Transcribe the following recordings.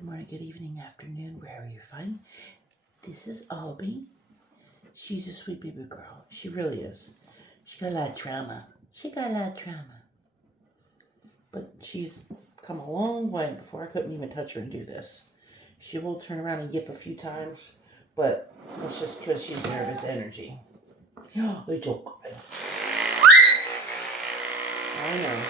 Good morning, good evening, afternoon, wherever you're fine. This is Aubie. She's a sweet baby girl. She really is. She got a lot of trauma. But she's come a long way. Before I couldn't even touch her and do this. She will turn around and yip a few times, but it's just because she's nervous energy. It's okay. I know.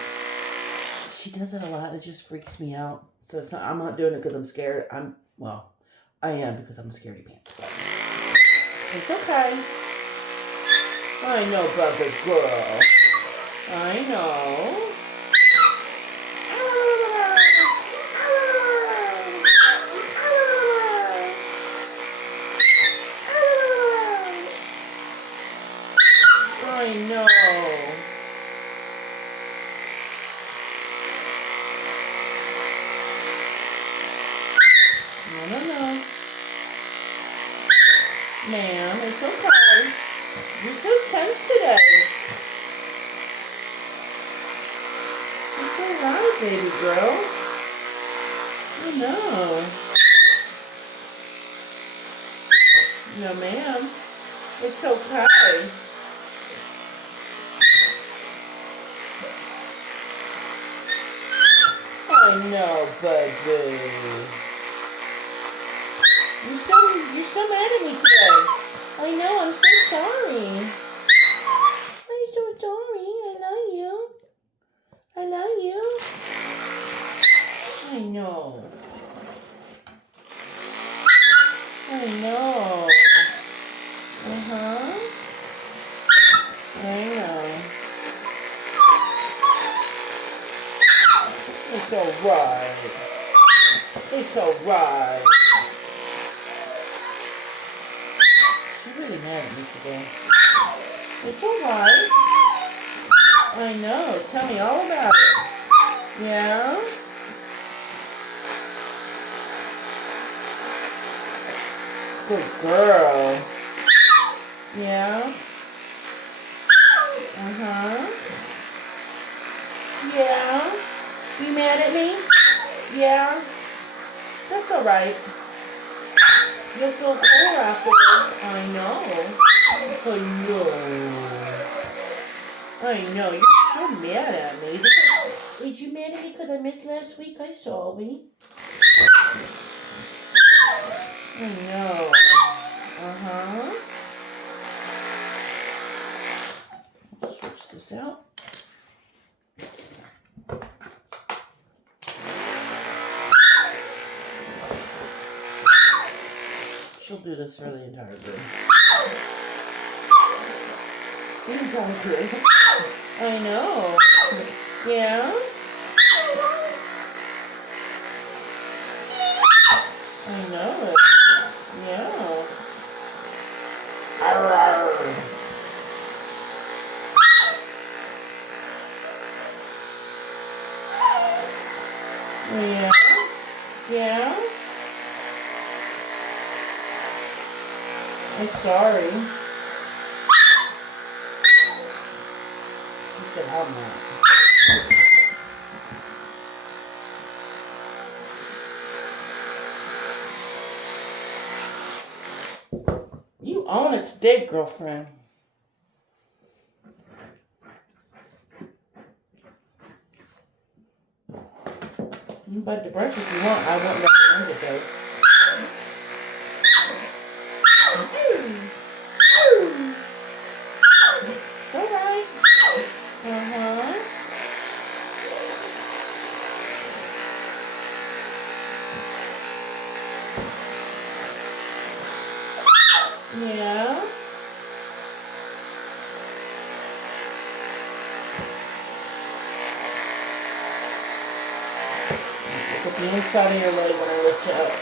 She does it a lot. It just freaks me out. So it's not. I'm not doing it because I'm scared. I am because I'm a scaredy pants. But it's okay. I know, baby girl. I know. I know. No. Ma'am, it's okay. You're so tense today. You're so loud, baby girl. I know. No, ma'am. It's okay. I know, baby. You're so mad at me today. I know, I'm so sorry. I'm so sorry. I love you. I know. I know. It's alright. It's alright. She's really mad at me today. It's alright. I know. Tell me all about it. Yeah? Good girl. Yeah? Yeah? You mad at me? Yeah? That's alright. You'll feel cool afterwards. I know. You're so mad at me. Is you mad at me because I missed last week? I saw me. I know. Switch this out. She'll do this for the entire day. I know. Yeah? I know it. Yeah. Yeah? Yeah? I'm sorry. He said, I'm not. You own it today, girlfriend. You bite the brush if you want. I won't recommend it though. It's alright. Yeah. Put the inside of your leg when I lift you up.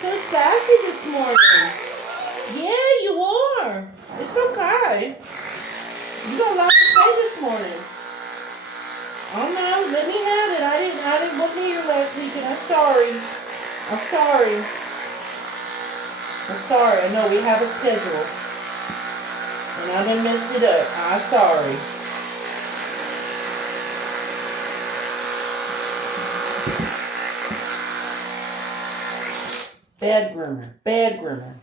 so sassy this morning. Yeah, you are. It's okay. You got a lot to say this morning. Oh no, let me have it. I didn't wasn't here last weekend. I'm sorry. I'm sorry. I'm sorry. I know we have a schedule. And I done messed it up. I'm sorry. Bad groomer. Bad groomer.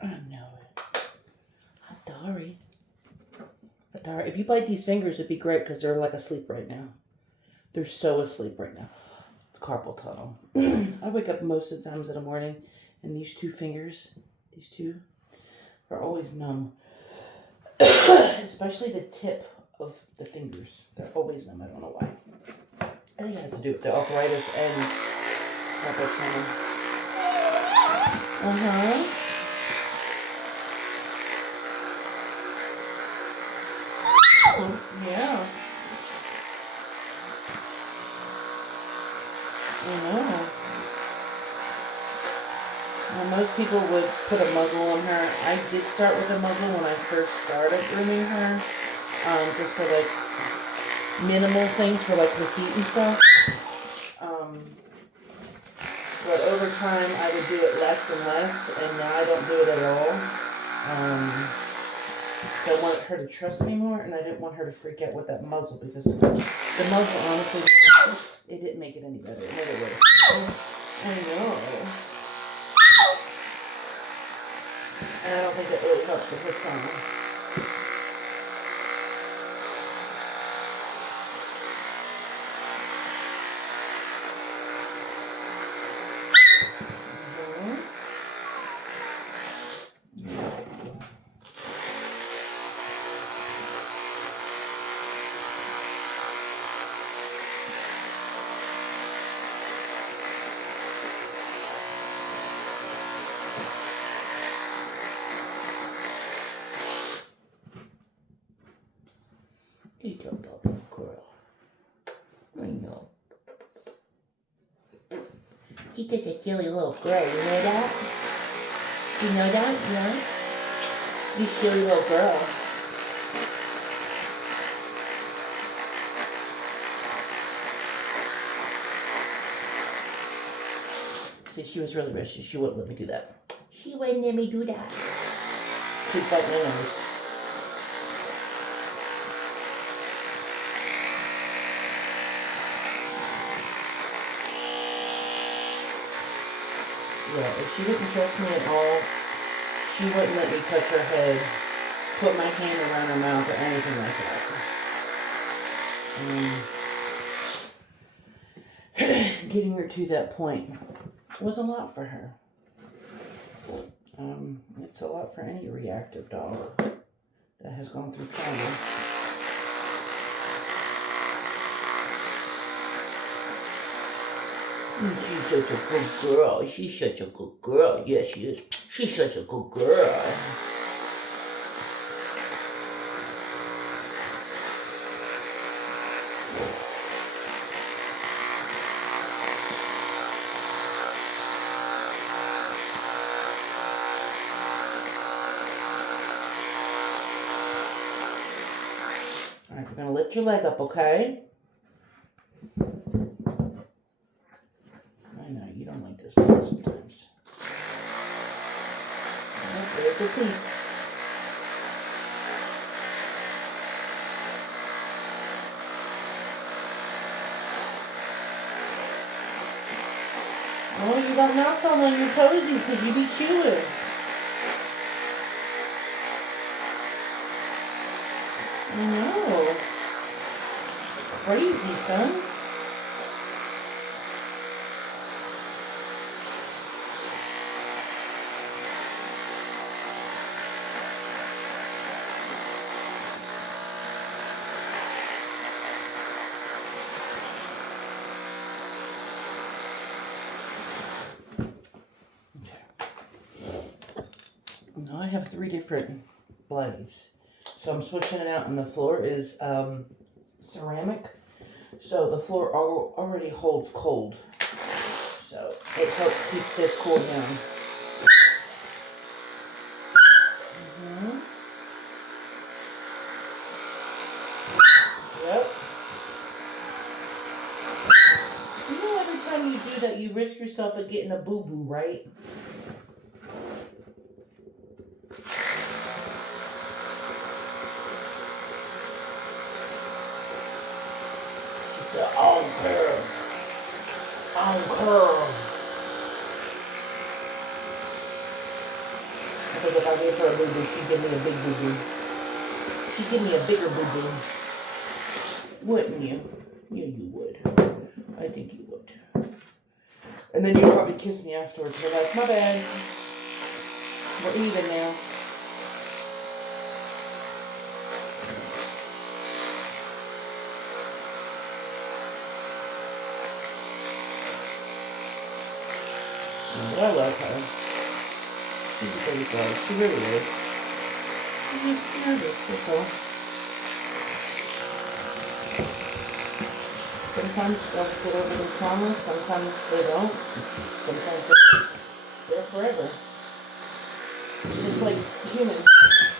I know it. Adari. Adari. If you bite these fingers, it'd be great because they're like asleep right now. They're so asleep right now. It's carpal tunnel. I wake up most of the times in the morning and these two fingers, these two, are always numb. Especially the tip of the fingers. They're always numb. I don't know why. I think it has to do with the arthritis and carpal tunnel. Yeah. I know. Well, most people would put a muzzle on her. I did start with a muzzle when I first started grooming her. Just for like minimal things for like her feet and stuff. But over time I would do it less and less, and now I don't do it at all. So I wanted her to trust me more, and I didn't want her to freak out with that muzzle because the muzzle, honestly, it didn't make it any better. It made it worse. I know. And I don't think it really helped with her trauma. You jumped up, girl. I know. She's just a silly little girl, you know that? You know that? Yeah? You silly little girl. See, she was really rich. She wouldn't let me do that. She wouldn't let me do that. She'd bite my nose. Yeah, if she didn't trust me at all, she wouldn't let me touch her head, put my hand around her mouth, or anything like that. Getting her to that point was a lot for her. It's a lot for any reactive dog that has gone through trauma. She's such a good girl. She's such a good girl. Yes, she is. She's such a good girl. All right, we're going to lift your leg up, okay? I know, you don't like this part sometimes. Oh, there's the teeth. Oh, you got knots all on your toesies because you be chewing. I know. Crazy, son. Now I have 3 different blades. So I'm switching it out, and the floor is ceramic. So the floor already holds cold. So it helps keep this cool down. Yep. You know, every time you do that, you risk yourself of getting a boo-boo, right? She said, oh, girl. Oh, girl. I think if I gave her a boo-boo, she'd give me a big boo-boo. She'd give me a bigger boo-boo. Wouldn't you? Yeah, you would. I think you would. And then you'd probably kiss me afterwards. You're like, my bad. We're even now. But I love her. She's a pretty girl. She really is. She's just nervous, that's all. Sometimes dogs get over their trauma, sometimes they don't. Sometimes they're forever. It's just like humans.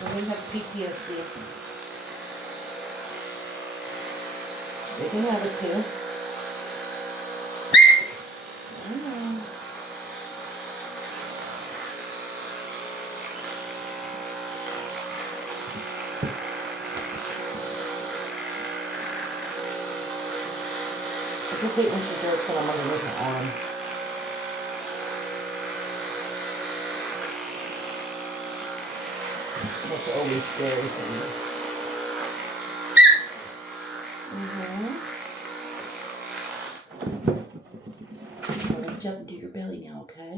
They have PTSD. They can have it too. I know. I just hate when she jerks and I'm underneath her arm. That's always scary for me. I'm gonna jump into your belly now, okay?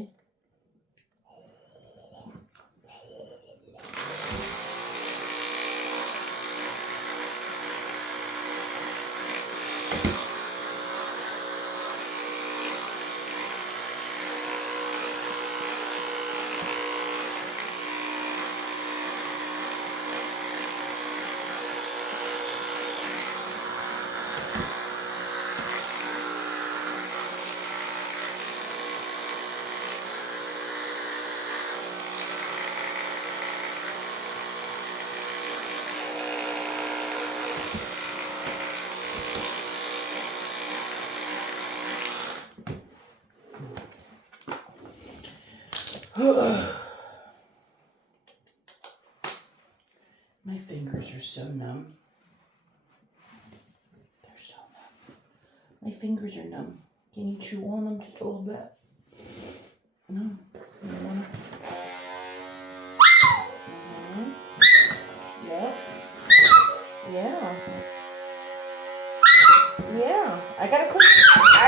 My fingers are so numb. They're so numb. My fingers are numb. Can you chew on them just a little bit? No? You don't wanna? Yep. Yeah. Yeah. I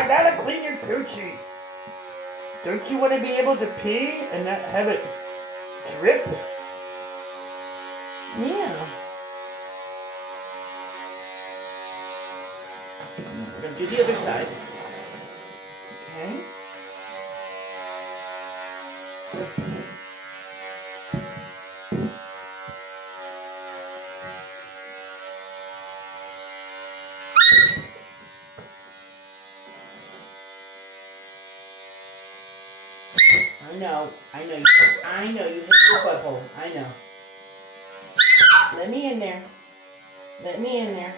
gotta clean your coochie. Don't you want to be able to pee and not have it drip? Yeah. We're going to do the other side. Okay. I know, you hit your butthole. I know. Let me in there. Let me in there.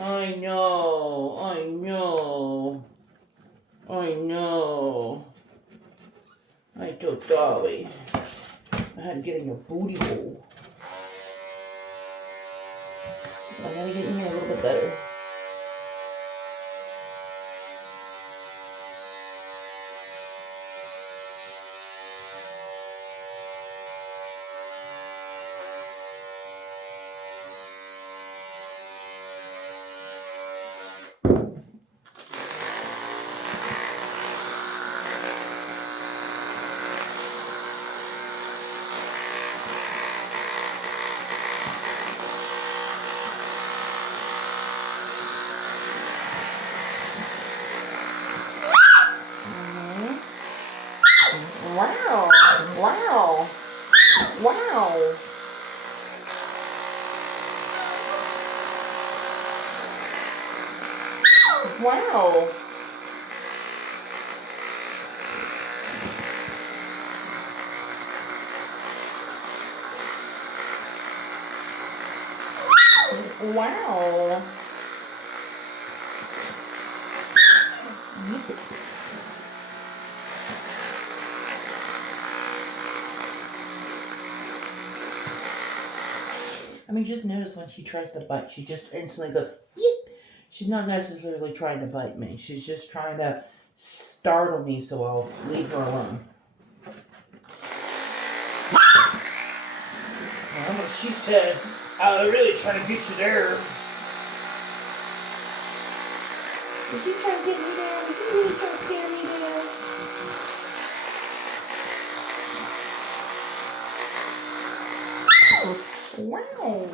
I know. I told Dolly I had to get in your booty hole. I gotta get in here a little bit better. Wow. Wow. I mean, just notice when she tries to bite, she just instantly goes, yip. She's not necessarily trying to bite me. She's just trying to startle me so I'll leave her alone. Well, she said, "I'm really trying to get you there." Did you try to get me down? Did you really try to scare me down? Wow.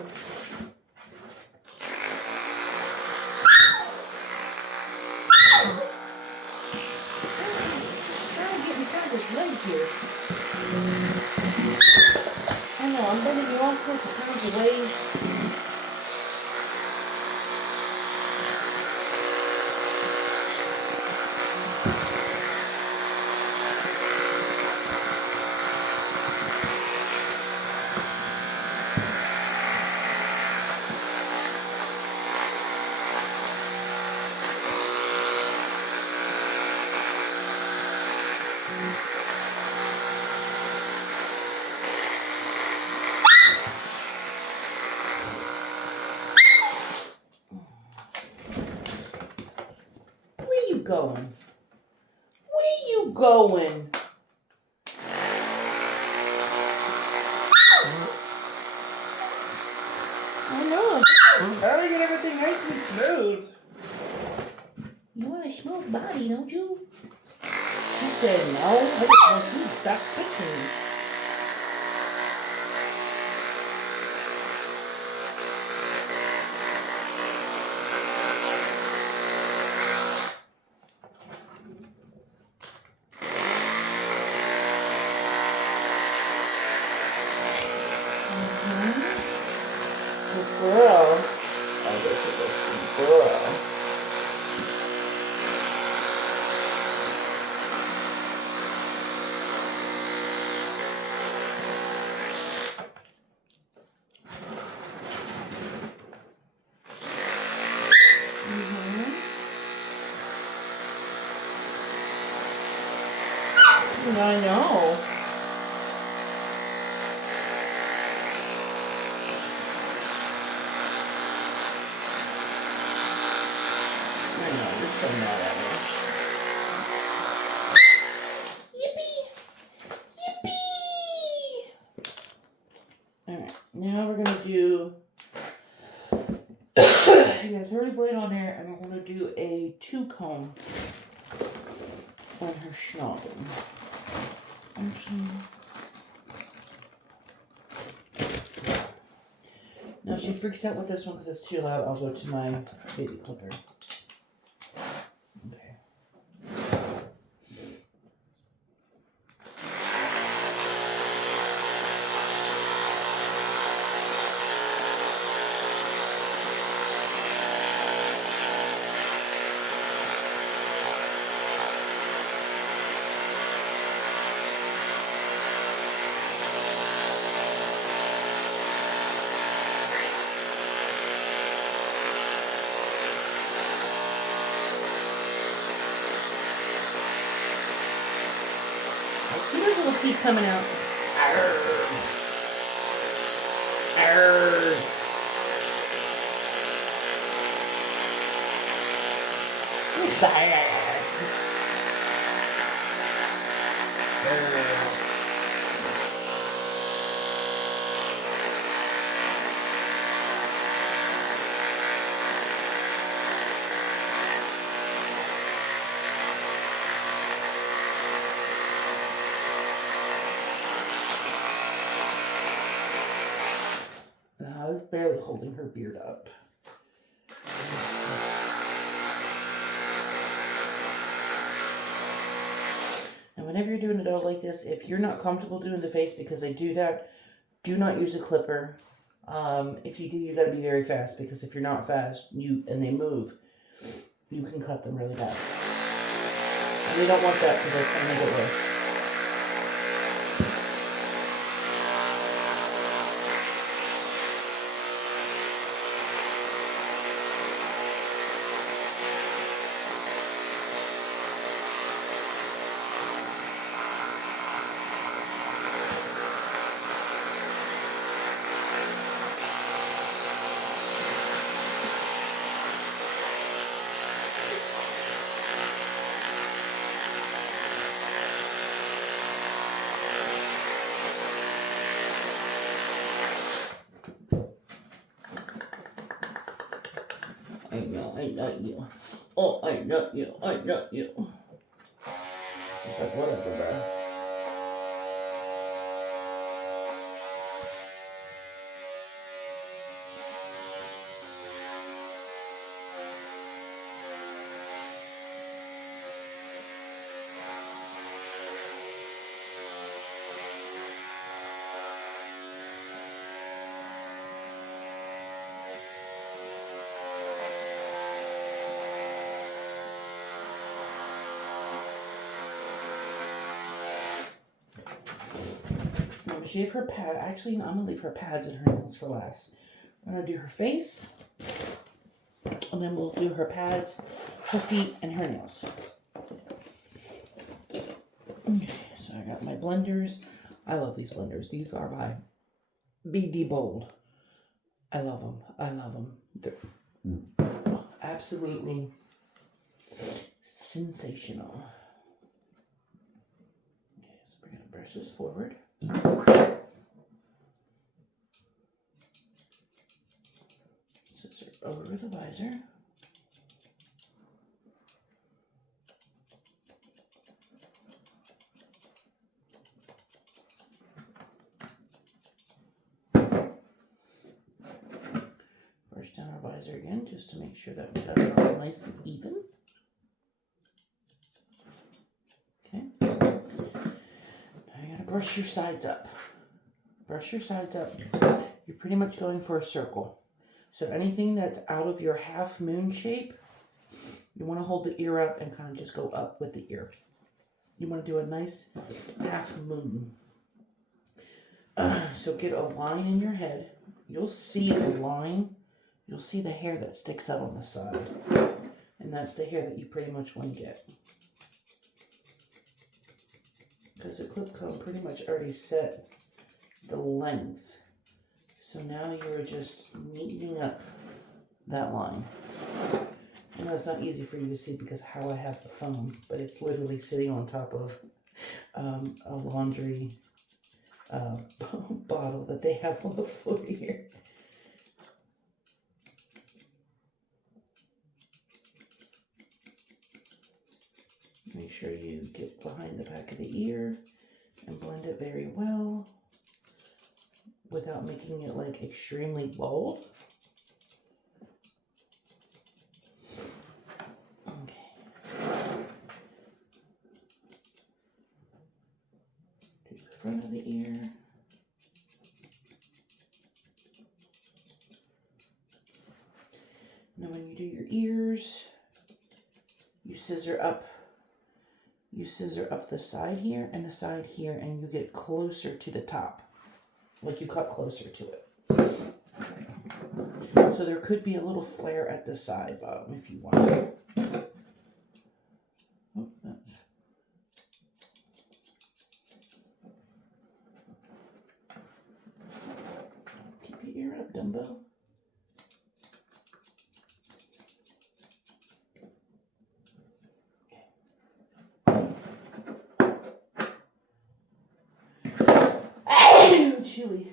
Trying to get inside this leg here. I know, I'm bending you all sorts of kinds of ways. Where you going? Where you going? I know. Trying to get everything nice and smooth. You want a smooth body, don't you? She said no. I just want you to stop touching me. Good girl. I guess it was good girl. I know. I know, you're so mad at me. Yippee! Yippee! Alright, now we're gonna do I got a 30 blade on there, and we're gonna do a 2-comb on her schnauzer. Now she freaks out with this one because it's too loud. I'll go to my baby clipper. Okay. See those little teeth coming out? Arr. Arr. I was barely holding her beard up. And whenever you're doing a dog like this, if you're not comfortable doing the face because they do that, do not use a clipper. If you do, you got to be very fast because if you're not fast, and they move, you can cut them really bad. And we don't want that because that's going to make it worse. I know you. Oh, I know you. I know you. It's like, whatever, bro. Shave her pad. Actually, no, I'm gonna leave her pads and her nails for last. I'm gonna do her face, and then we'll do her pads, her feet, and her nails. Okay, so I got my blenders. I love these blenders. These are by BD Bold. I love them. I love them. They're absolutely sensational. Okay, so we're gonna brush this forward. Scissor over the visor. Brush down our visor again just to make sure that we got it all nice and even. Okay. Now you gotta brush your sides up. Brush your sides up. You're pretty much going for a circle. So anything that's out of your half moon shape, you want to hold the ear up and kind of just go up with the ear. You want to do a nice half moon. So get a line in your head. You'll see the line. You'll see the hair that sticks out on the side. And that's the hair that you pretty much want to get. Because the clip comb pretty much already set the length. So now you're just neatening up that line. I know it's not easy for you to see because how I have the foam, but it's literally sitting on top of a laundry bottle that they have on the floor here. Make sure you get behind the back of the ear and blend it very well without making it like extremely bold. Okay. Do the front of the ear. Now when you do your ears, you scissor up the side here and the side here, and you get closer to the top. Like you cut closer to it. So there could be a little flare at the side bottom if you want. Oh, that's... Keep your ear up, Dumbo. Chewy.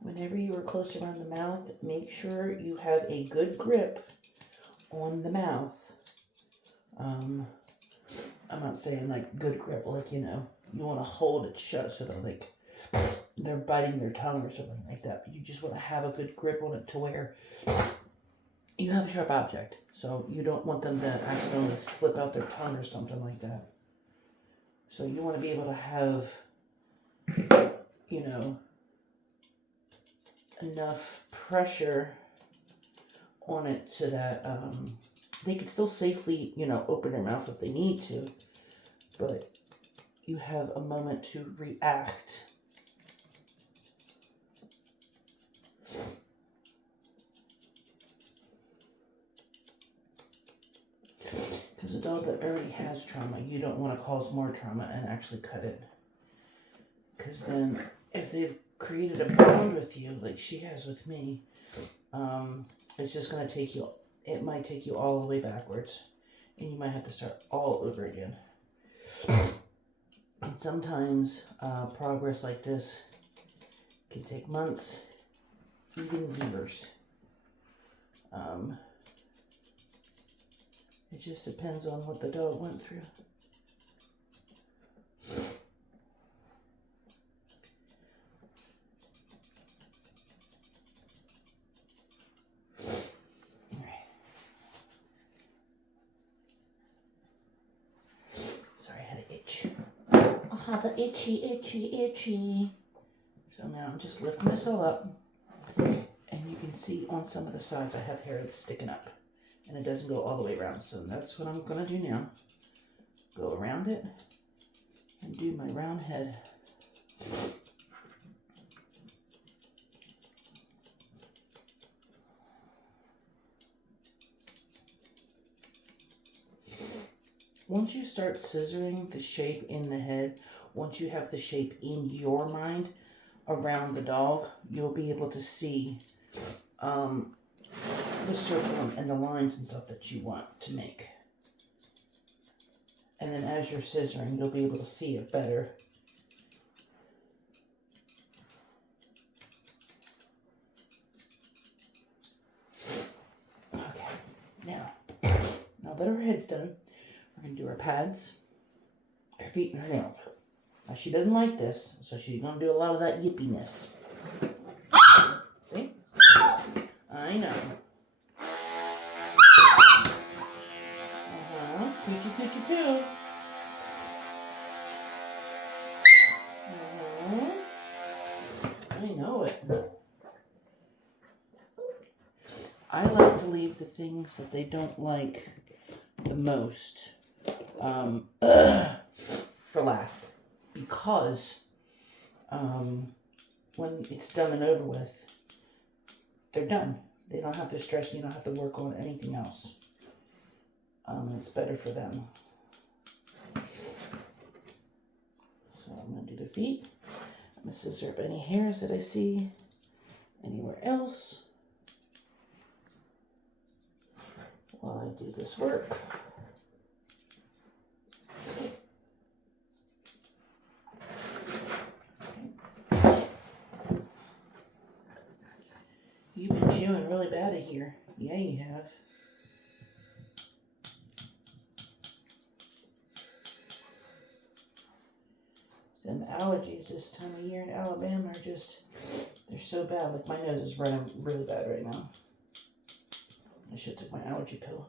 Whenever you are close around the mouth, make sure you have a good grip on the mouth. I'm not saying like good grip, like, you know, you want to hold it shut so that like they're biting their tongue or something like that. But you just want to have a good grip on it to where you have a sharp object, so you don't want them to accidentally slip out their tongue or something like that. So you want to be able to have, you know, enough pressure on it so that they can still safely, you know, open their mouth if they need to, but you have a moment to react. Because a dog that already has trauma, you don't want to cause more trauma and actually cut it. Because then, if they've created a bond with you, like she has with me, it's just going to take you, it might take you all the way backwards. And you might have to start all over again. And sometimes progress like this can take months, even years. It just depends on what the dog went through. Sorry, I had an itch. I have an itchy. So now I'm just lifting this all up. And you can see on some of the sides I have hair that's sticking up. And it doesn't go all the way around. So that's what I'm going to do now. Go around it and do my round head. Once you start scissoring the shape in the head, once you have the shape in your mind around the dog, you'll be able to see the circle and the lines and stuff that you want to make. And then as you're scissoring, you'll be able to see it better. Okay, now that her head's done, we're going to do her pads, her feet, and her nails. Now she doesn't like this, so she's going to do a lot of that yippiness. See? I know. Coochie. I know it. I like to leave the things that they don't like the most for last, because when it's done and over with, they're done. They don't have to stress, you don't have to work on anything else. It's better for them. So I'm going to do the feet. I'm going to scissor up any hairs that I see anywhere else while I do this work. You've been chewing really bad in here. Yeah, you have. Them allergies this time of year in Alabama are just, they're so bad. Like my nose is running really bad right now. I should take my allergy pill.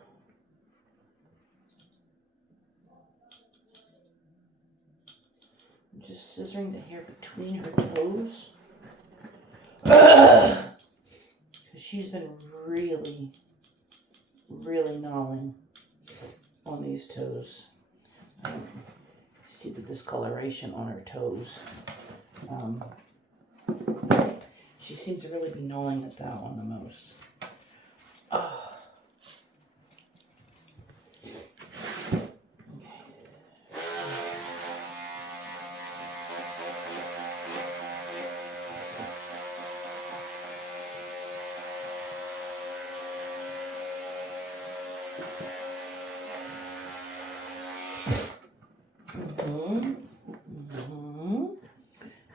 I'm just scissoring the hair between her toes. Because she's been really gnawing on these toes. See the discoloration on her toes. She seems to really be gnawing at that one the most. Oh.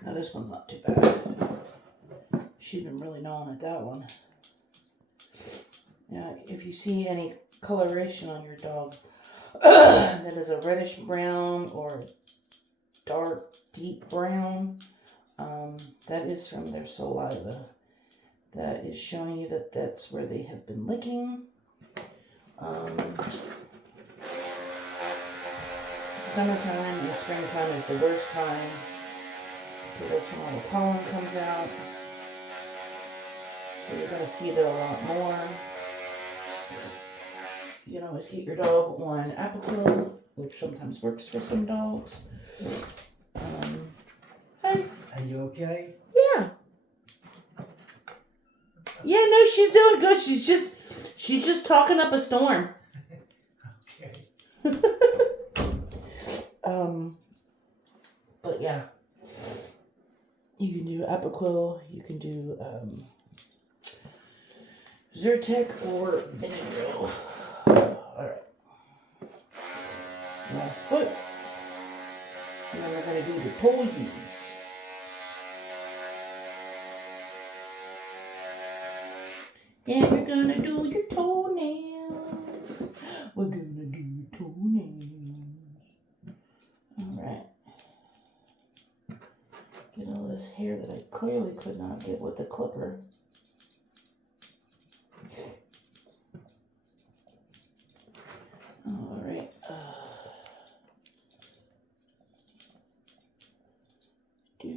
Now this one's not too bad. She's been really gnawing at that one. Now, if you see any coloration on your dog that is a reddish brown or dark deep brown, that is from their saliva. that is showing you that that's where they have been licking. Summertime and springtime is the worst time because that's when all the pollen comes out. So you're going to see that a lot more. You can always get your dog on Apoquil, which sometimes works for some dogs. Hey. Are you okay? Yeah. Yeah, no, she's doing good. She's just talking up a storm. Okay. But yeah. You can do Apoquil, you can do Zyrtec or Benadryl. Alright. Last foot. And then we're going to do the posies. And we're going to do your toenails. We're going to do your toenails. Alright. Get all this hair that I clearly could not get with the clipper. Alright. Do.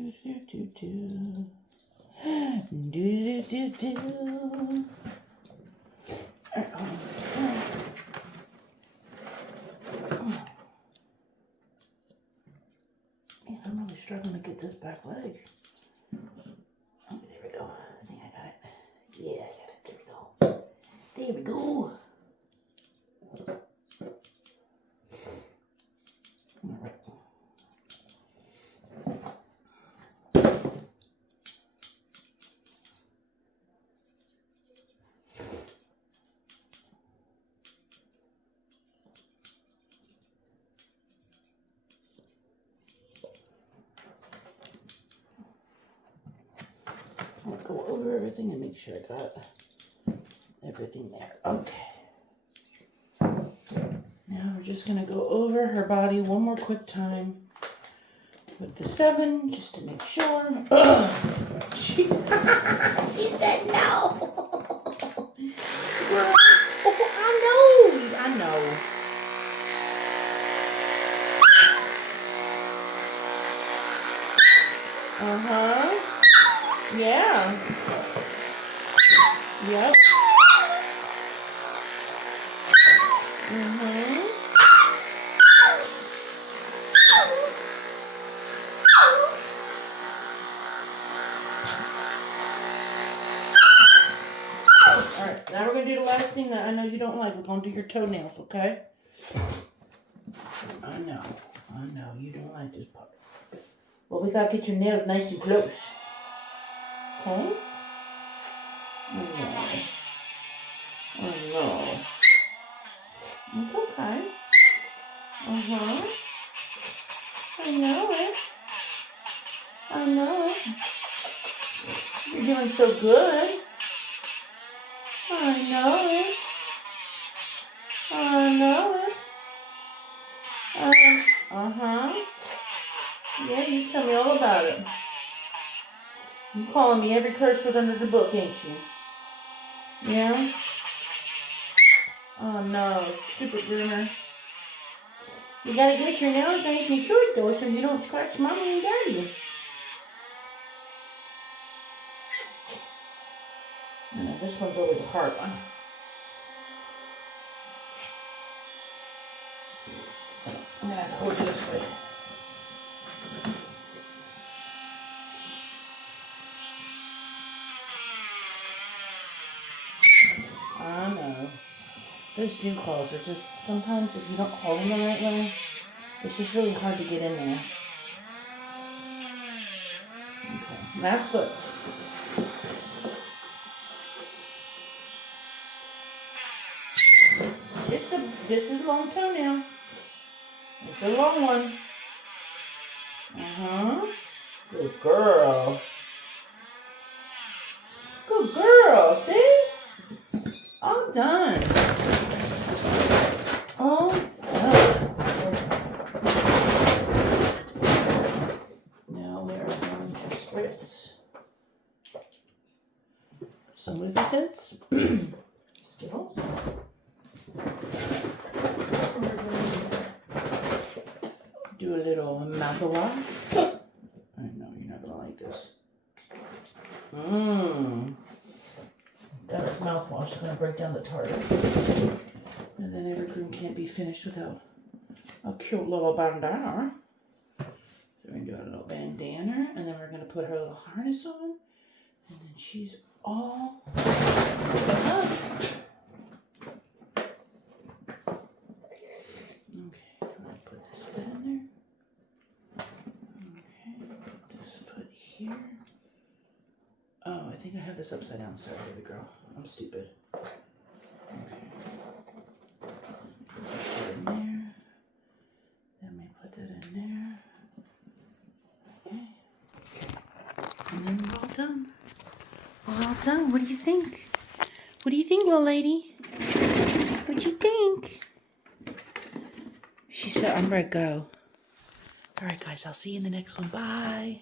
Man, I'm really struggling to get this back leg. Oh, there we go. I think I got it. Yeah, I got it. There we go. There we go. All right. I'll go over everything and make sure I got everything there. Okay. Now we're just going to go over her body one more quick time with the 7 just to make sure. She said no. Girl, I know. Uh-huh. Yeah. Yep. Mm-hmm. Alright, now we're going to do the last thing that I know you don't like. We're going to do your toenails, okay? I know, you don't like this part. Well, we got to get your nails nice and close. Okay? Oh, no. It's okay. Uh-huh. I know it. You're doing so good. I know it. Uh-huh. Yeah, you tell me all about it. You calling me every curse word under the book, ain't you? Yeah? Oh no, stupid groomer. You gotta get your nails nice and short though, so you don't scratch mommy and daddy. No, this one's always a hard one. I'm gonna have to hold you this way. I know. Those dew claws are just, sometimes if you don't hold them the right way, it's just really hard to get in there. Okay, last foot. This is a long toenail. It's a long one. Uh-huh. Good girl. Good girl, see? All done. All done. Now we are going to spritz Cigarettes. Skittles. Do a little mouthwash. I know you're not gonna like this. That's mouthwash. It's gonna break down the tartar. And then every groom can't be finished without a cute little bandana. So we're gonna do a little bandana, and then we're gonna put her little harness on, and then she's all done. Okay, I'm gonna put this foot in there. Okay, put this foot here. Oh, I think I have this upside down. Sorry, baby girl. I'm stupid. Okay. Put it in there. Then we put that in there. Okay. And then we're all done. We're all done. What do you think? What do you think, little lady? What do you think? She said, I'm ready to go. All right, guys. I'll see you in the next one. Bye.